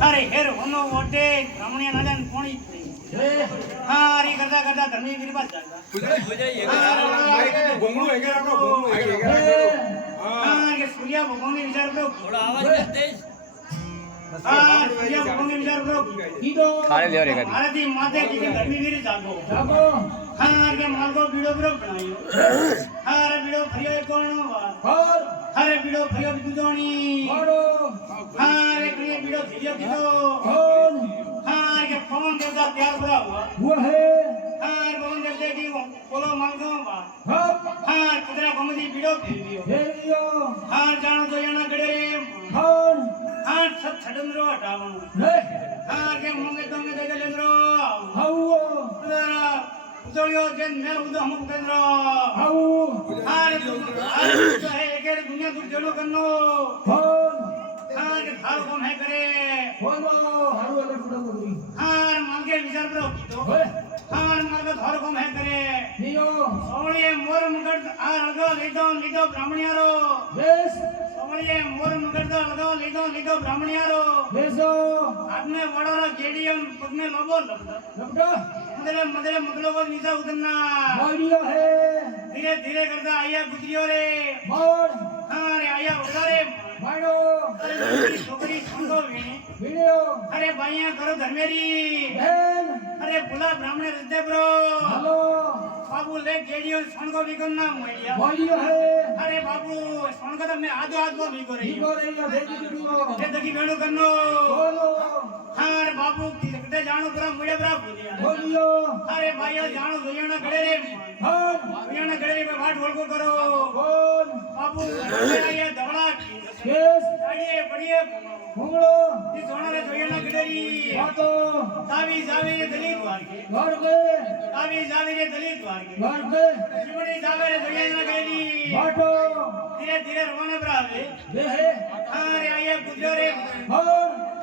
અરે હેર હોનો ઓટે બ્રાહ્મણિયા ના જાન કોણી હા રી કરતા કરતા ધર્મી વિરબાદ જાગા ભૂંગળું હેગે રાખો ભૂંગળું હેગે રાખો હા કે સૂર્યા ભગવાનને વિચાર કરો થોડો અવાજ કર તેજ હા સૂર્યા ભગવાનને વિચાર કરો કીધો ખાલી લેવા રે ગાડી મારાથી માતે કીધે ધર્મી વીર જાગો જાગો હા કે માલકો બીડો બીડો બનાયો હા રે બીડો ફરિયો કોણો હર હરે બીડો ફરિયો દુજોણી મારો હા રે બીડો ફરિયો કીધો કોણ હા કે પવન દેવતા ત્યાર બરા હુआ હુआ है હા પવન દેવતે કી બોલો માલકો બા हप હા કુદરા ગમદી બીડો ફેરવ્યો देवियो હા જાણો તો એના ગડે રે कौन હા સત છડંદરો હટાવણો ने હા કે મોંગે તોંગે દે લેન્દ્રો हाउ કુદરા ઉતળ્યો જેન મેલ ઉદો હમ કેન્દ્ર हाउ હા રે તો હે કે દુનિયા દુર જેલો કરનો कौन હા કે થાળ કોમ હે કરે बोलो हाउ अलग फुड़ा बोली હા માંગે વિચાર કરો કીધો ओए હા માર્ગ થાળ કોમ હે કરે नियो સોળીએ મોર મગડ આ રગો લીધો બ્રાહ્મણિયારો बेस સોળીએ મોર મગડ રગો લીધો બ્રાહ્મણિયારો बेसो હાથને વડારો કેડીયમ પગને લોબો લબડો लपटा મદલે મગલો કો નીચા ઉતરના मारियो है ધીરે ધીરે કરતા આયા ગુજરીઓ રે मोर હા રે આયા વડારે मारो અરે છોકરી સંગો વીણી वीडियो અરે ભાઈયા કરો ધર્મેરી बहन અરે ભૂલા બ્રાહ્મણે રજે બ્રો हेलो બાબુ લે કેડીયો સંગો વિકન ના મળ્યા मारियो है અરે બાબુ સંગો તો મે આદો આદો વીકો રહી निको रही है देखी वीडियो તે દકી વેણુ કરનો बोलो હા રે બાબુ કીતે જાણો પૂરા મુડે બરા બોલ્યા बोलियो અરે ભાઈયા જાણો જોયાના ગળે રે हर જોયાના ગળે રે વાટ વળકો કરો बोल બાબુ આયા ધવળા केस દાડીએ પડીએ मुंगलो ઈ જોણારે જોયાના ગળેરી बातो તાવી જાવી રે દલિત વારકે घर पे તાવી જાવી રે દલિત વારકે घर पे ચીમડી જાવે રે જોયાના ગળેરી बाटो ધીરે ધીરે રવાને બરાવે ये है હા રે આયા ગુજરો રે हर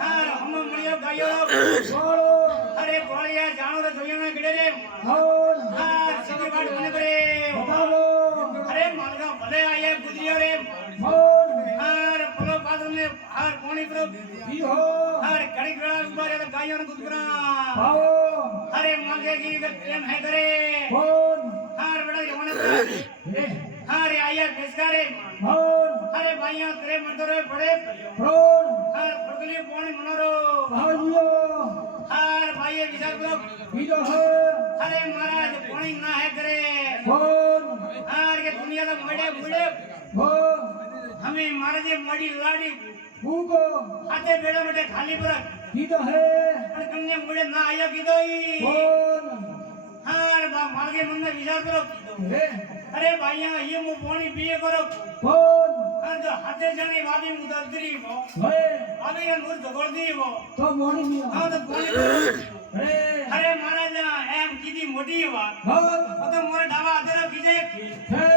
હા હમ મળ્યો ગાયો बोलो અરે બોળિયા જાણો રે જોયાના ગળે રે हर હા સીધી વાટ મને કરે बताओ અરે માલગા ભલે આયા ગુજર્યો રે हर હાર પલો પાદર ને હાર કોણી પર भी हो હાર ઘડી ગળા ઉભા રે ગાયો ને ગુજરા आओ અરે માગે કી પ્રેમ હે કરે कौन હાર બડા જવાને બરાવે ये હાર આયા બેસકારે हर અરે ભાઈયા કરે મરતો રે પડે પડ્યો कौन હાર ફડકલી પોણી મનોરો भाइयो હાર ભાઈએ વિચાર કરો वीडियो है અરે મહારાજ પોણી ના હે કરે कौन હાર કે દુનિયા તો મડે મડે हो હમે મારા જે મડી લાડી भूको આતે બેડા મડે ખાલી પર वीडियो है પણ કન્ને મડે ના આયા કીધો ઈ कौन હાર બા માગે મને વિચાર કરો કીધો है અરે ભાઈયા ये મુ પોણી પીએ કરો कौन હાર જો હાથે જાણી વાદી મુદદરી હો है આવી એ નૂર જગોળદી હો तो मॉर्निंग में હા તો પોણી है અરે મહારાજ એમ કીધી મોટી વાત हर તો મોરે ડાવા આદરા કીજે है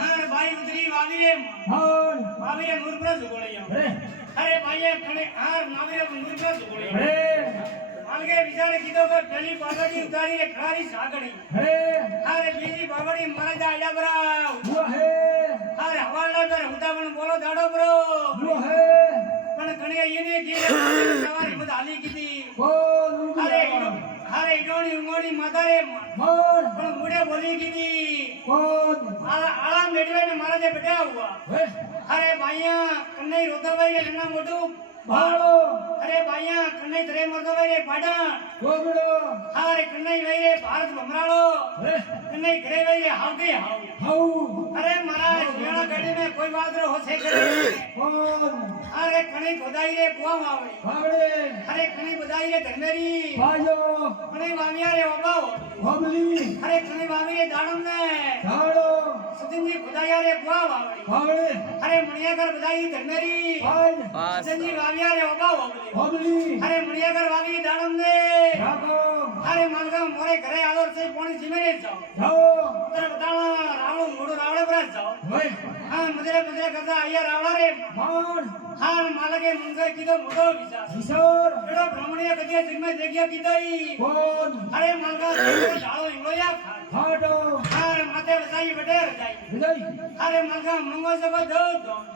હાર ભાઈ ઉતરી વાવી રે हर વાવી રે નૂર પર જગોળ્યો है અરે ભાઈએ કણે હાર નાવી રે નૂર પર જગોળ્યો है આલગે વિચારે કીધો કે પેલી બાવડી ઉતારી રે ખારી સાગડી है અરે બીજી બાવડી મારા જા આયા બરા हुआ है અરે હવાલા પર ઉતાવણ બોલો દાડો બ્રો हुआ है પણ કણે એને કીધે સવારી મત હાલી કીધી कौन અરે ઈડોણી ઉંગોણી માતારે मर પણ મુડે બોલી કીધી कौन આળા મેડવે ને મારા જે બેટા હુआ है અરે ભાઈયા કન્ને રોતાભાઈ રે નાના મોટું भालो અરે ભાઈયા કન્ને તરે મરતાભાઈ રે પાડા गोगड़ो અરે કન્ને વઈ રે ભારત ભમરાળો है કન્ને ઘરે વઈ રે હાવકે હાવ हाउ अरे महाराज वेणा गाड़ी में कोई बात रो होसे करे कौन अरे कणी खोदाई रे कुआ मावे भागड़े अरे कणी बधाई रे धर्मेरी भाइयो कणी मामिया रे ओबाओ बबली अरे कणी मामी रे दाड़म ने झाड़ो सचिन जी खुदाया रे कुआ मावे भागड़े अरे मणिया कर बधाई धर्मेरी भाई सचिन जी मामिया रे ओबाओ बबली अरे मणिया कर वावी दाड़म ने जागो अरे मालगा मोरे घरे आवर से पानी जिमेरे जाओ जाओ अरे बताना रावण मोड़ो रावण पर जाओ भाई हां मजरे करता आया रावण रे मान हां मालगे मुंगे कीधो मोटो विचार किशोर एडो ब्राह्मणिया कदिया जिनमे देखिया कीधई कौन अरे मालगा ढालो इंगोया हाडो हार माथे वसाई बटेर जाई विजय अरे मालगा मंगो सब दो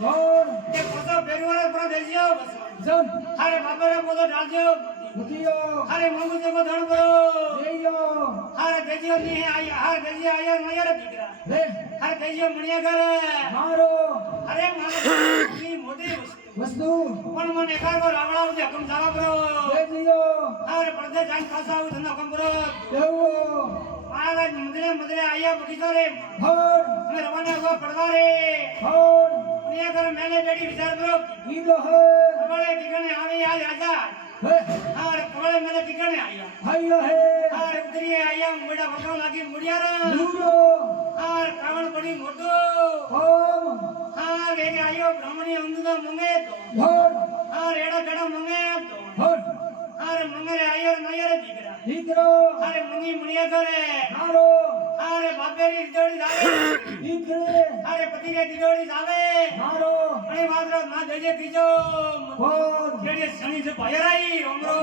कौन के कोसा बेरवारा पर देजियो बस જન હારે બાબરે બોલો ડાલજો બુદ્ધિયો હારે મંગુ જગો ધણ કરો દેયો હારે દેજીઓ ની હારે દેજી આયા નયર દીકરા લે હારે દેજીઓ મણિયા કરે મારો અરે મારી મોટી વસ્તુ વસ્તુ પણ મને એકાગો રાવણા ઉજે હકમ જાવા કરો દેજો હારે પડદે જાન ખાસા આવું ધંધો હકમ કરો દેવો મહારાજ મંદિરે આયા બગીચો રે હોર અમે રવાના હુआ પડવા રે હોર મણિયા કરે મેલે બેડી વિચાર કરો કીધો હે કબળે કીકણે આવી આજ આજા હે હારે કબળે મેલે કીકણે આયા હાયો હે હારે ઉતરીએ આયા મોડા વગો લાગી મુડિયારા દૂરો હાર કાવણ પડી મોટો ઓમ હાર એક આયો બ્રાહ્મણી અંદુદા મંગે તો હોર હાર એડા ગડા મંગે તો હોર હાર મંગરે આયો નયર દીકરા દીકરો હારે મંગી મુનિયા કરે મારો હારે બાપેરી દીદોડી જાવે દીકરે હારે પતિને દીદોડી જાવે મારો અને વાદરો ના દેજે બીજો હોર જેડી શનિ છે ભયરાઈ રોમરો